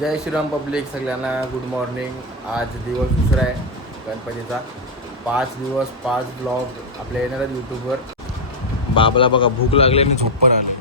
जय Shriram public, सगळ्यांना good morning. आज दिवस दुसरा आहे गणपतीचा. 5 दिवस 5 ब्लॉग आपल्या येणार आहेत यूट्यूबवर. बाबाला बघा भूक लागली आणि झोप पण आली.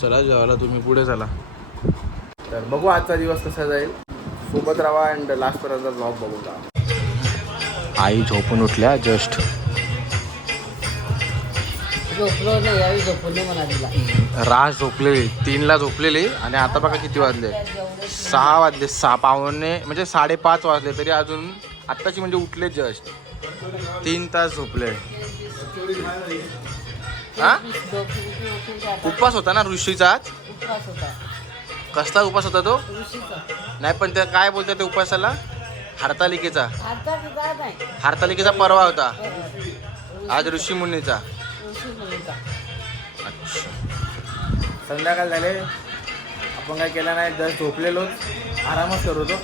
चला जेवायला, तुम्ही पुढे चला. तर बघू आजचा दिवस कसा जाईल. सोबत राहा अँड लास्टपर्यंत ब्लॉग बघू का. आई झोपून उठल्या जस्ट. झोपलो नाही यावेळी, झोपून नाही म्हणा तिला. राज झोपलेली 3ला झोपलेली आणि आता बघा किती वाजले. 6 वाजले. 6 पावणे म्हणजे 5:30 वाजले तरी अजून आत्ताची म्हणजे उठले जस्ट. 3 तास झोपले. हा उपवास होता ना ऋषीचा आज. उपवास होता. कसला उपवास होता तो? ऋषीचा. नाही पण ते काय बोलतात ते उपवासाला? हरतालिकेचा. आता तुझा नाही. हरतालिकेचा परवा होता. आज ऋषी मुनीचा. ऋषी मुलीचा. अच्छा. संध्याकाळ झाले, आपण काय केलं नाही, जस्ट झोपलेलोच, आरामच करत होतो.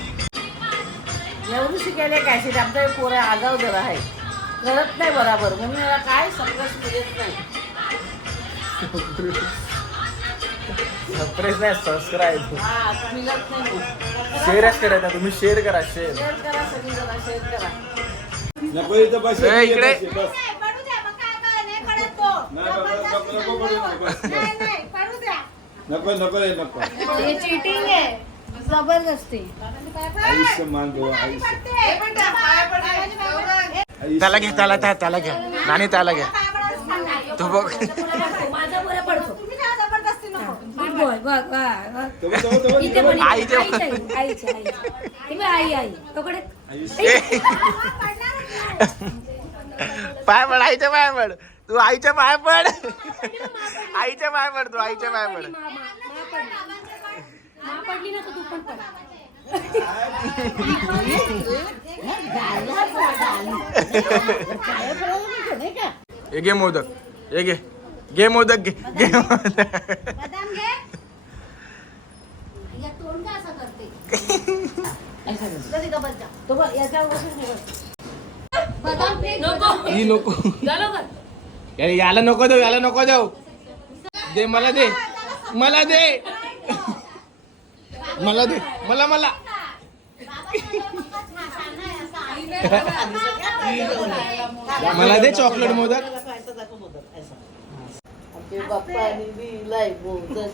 एवढीशी केले काय शिट, आमचा पोरं आगाव जरा आहे, करत नाही बरोबर, म्हणून याला काय संघर्ष मिळत नाही. सरप्राईज नाही, सबस्क्राईब हा मिळत नाही. शेअरच करायचा. तुम्ही शेअर करा. शेअर करा सगळी जरा, शेअर करा. इकडे नको नको रे नको. हे चीटिंग आहे, जबरदस्ती. आयुष्य मान दो आयुष्य. त्याला घ्या, त्याला घ्या नानी, त्याला घ्या. तो बघ माझा बरं पडतो. Good boy. बघ तो इथे पण आई ते- आई तोकडे पाय पड, आईच्या पाय पड. तू आईच्या पाय पड. आईच्या पाय पड. तू आईच्या पाय पड. मा पडली ना तर तू पण पड. हे घे मोदक. हे घे, घे मोदक, घे मोदक. बदाम घे. या तोंड का असं करते? कधी का बच्चा? तो बघ, याच्यावर बसून ठेव. बदाम नको. ही नको. झालं का? याला नको देऊ, याला नको देऊ. दे मला, दे मला, दे मला, दे मला. मला दे चॉकलेट मोदक. आमचे बाप्पानी दिलाय मोदक.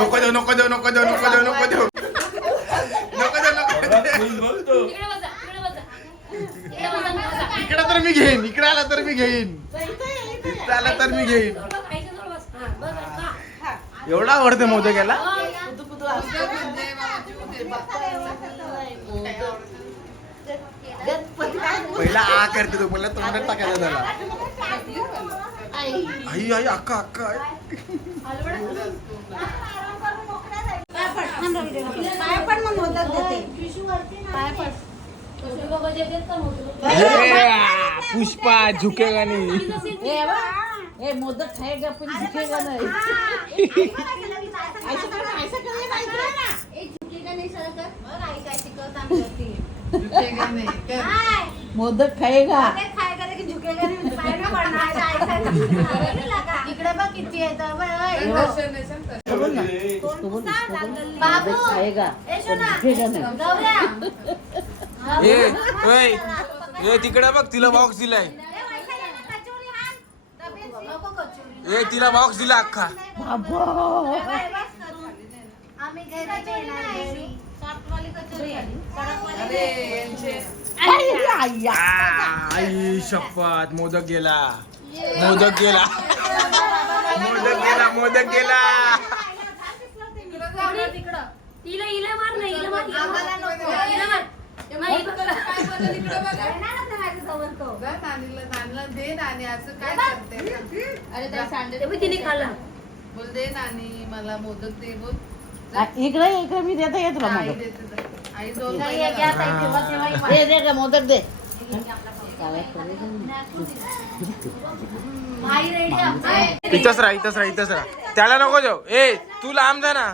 नको देऊ, नको देऊ, नको देऊ, नको देऊ, नको देऊ, नको देऊ, नको देऊ. इकडे बसा, इकडे बसा. इकडे बसा, बसा. इकडे तर मी घेईन, इकडे आला तर मी घेईन, इकडे आला तर मी घेईन. बघ, आईच्याजवळ बस. हा, बस, हा. एवढा आवडते मोदक याला. गणपती काय पहिला आ करते तो, मला तोंडात टाकायचा त्याला. आई आई अक्का अक्का. पाय पड मग मोदक देते. पाय पड. छोटे बाबा जे देत ना मोदक. पुष्पा झुकेगा नाही. ए मोदक खाएगा पण झुकेगा नाही. मोदक खाएगा. इकडे बघ किती येत. मोदक खाएगा पण झुकेगा नाही. ए तिकडे बघ, तिला बॉक्स दिलाय. ए तिला बॉक्स दिला अख्खा. आम्ही घरी येणार आहे. सॉफ्टवाली कचोरी आहे. कडकवाली आई शपथ, मोदक गेला, मोदक गेला, मोदक गेला, मोदक गेला. तिकडं तिला इला मार नाही, इला मार. इला मार. नाही, बघ. येणारच नाही माझ्याजवळ तो. दे नानी असं काय करते. अरे त्याला सांडले ते तिने खाल्ला. बोल दे नानी मला मोदक दे बोल. इकडे इकडे मी देता येत तुला आई मोदक. देते तर. आई दोन नाही, हे घ्या ताई, तेव्हा तेव्हा ही दे दे का मोदक दे. आई रेडी आहे. इथंच राहा, इथंच राहा, इथंच राहा. त्याला नको जाऊ. ए तू लांब जा ना,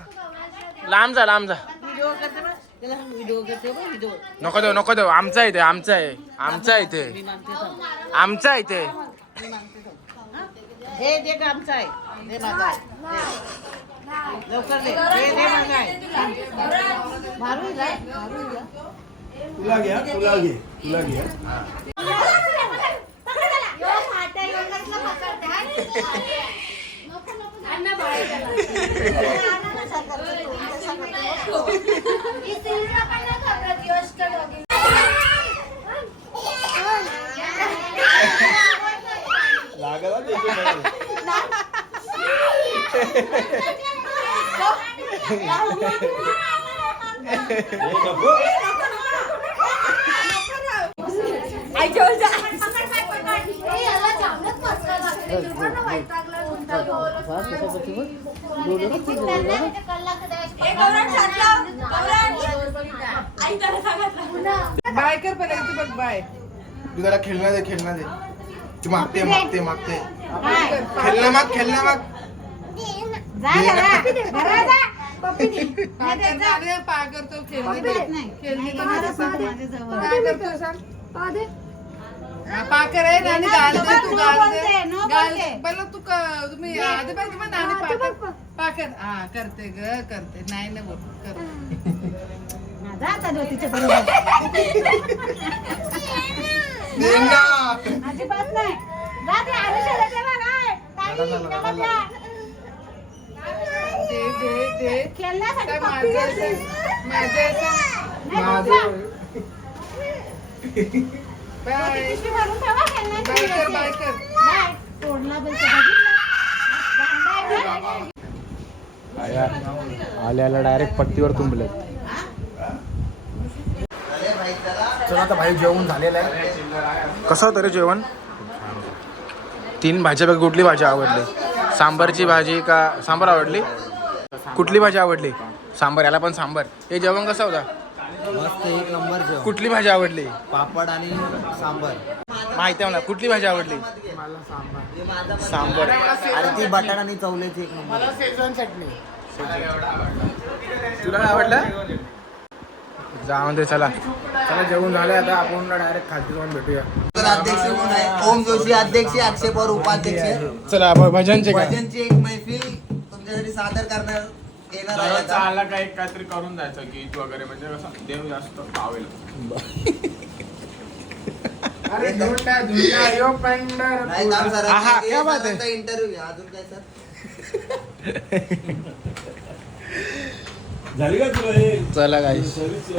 लांब जा, लांब जा. व्हिडिओ करते बघ. त्याला व्हिडिओ करते बघ, व्हिडिओ. नको देऊ, नको देऊ. आमचा आहे ते, आमचा आहे, आमचा आहे ते, मी मानते सांग. आमचा आहे ते. हे दे का आमचं आहे दे माझा आहे. दे. लवकर दे दे माझा आहे मारू हिला, मारू हिला. तुला घ्या तुला घे तुला घ्या अण्णा बाहेर गेला. लागला त्याची नको बाय कर पहिले तू बघ बाय. तू त्याला खेळणं दे खेळणं दे. तू मागते मागते मागते खेळणं माग खेळणं माग. पाय करतो खेळणे काय करतो सांग. पाकर आहे नानी गाल दे तू गाल दे गाल पहिला तू तुम्ही आधी पाहिजे पण नानी पाकर पाकर हा करते ग करते नाही ना बोल करते. दे ना. दे दे दे काय माझं बाय बाय कर बाय कर. आल्याला डायरेक्ट पट्टीवर तुंबले. चला आता भाई जेवण झालेलं आहे. कसं होतं रे जेवण? 3 भाज्यापैकी कुठली भाजी आवडली? सांबारची भाजी का सांबार आवडली? कुठली भाजी आवडली? सांबार. याला पण सांबार. हे जेवण कसं होतं? मस्त एक नंबर जेवण. कुठली भाजी आवडली? पापड आणि सांबर. माहिती आहे मला. कुठली भाजी आवडली? सांबार. आणि ती बटाटा आणि चवलेची एक नंबर. शेजवान चटणी. तुला काय आवडलं? जा म्हणजे चला चला जेवण झालं. आता आपण डायरेक्ट खालती जाऊन भेटूया. अध्यक्ष कोण आहे? ओम जोशी अध्यक्ष, अक्षय पवार उपाध्यक्ष. चला आपण भजनचे काय भजनची एक मैफिल तुमच्यासाठी सादर करणार येणार आहे आता. चालला काही काहीतरी करून जायचं गीत वगैरे म्हणजे कसं देव जास्त पावेल. नाही थांब सर, आहा, हे क्या बात आहे. सरांचा इंटरव्ह्यू घ्या. अजून काय सर? झाली का तुला हे चला गाईस. सर्विस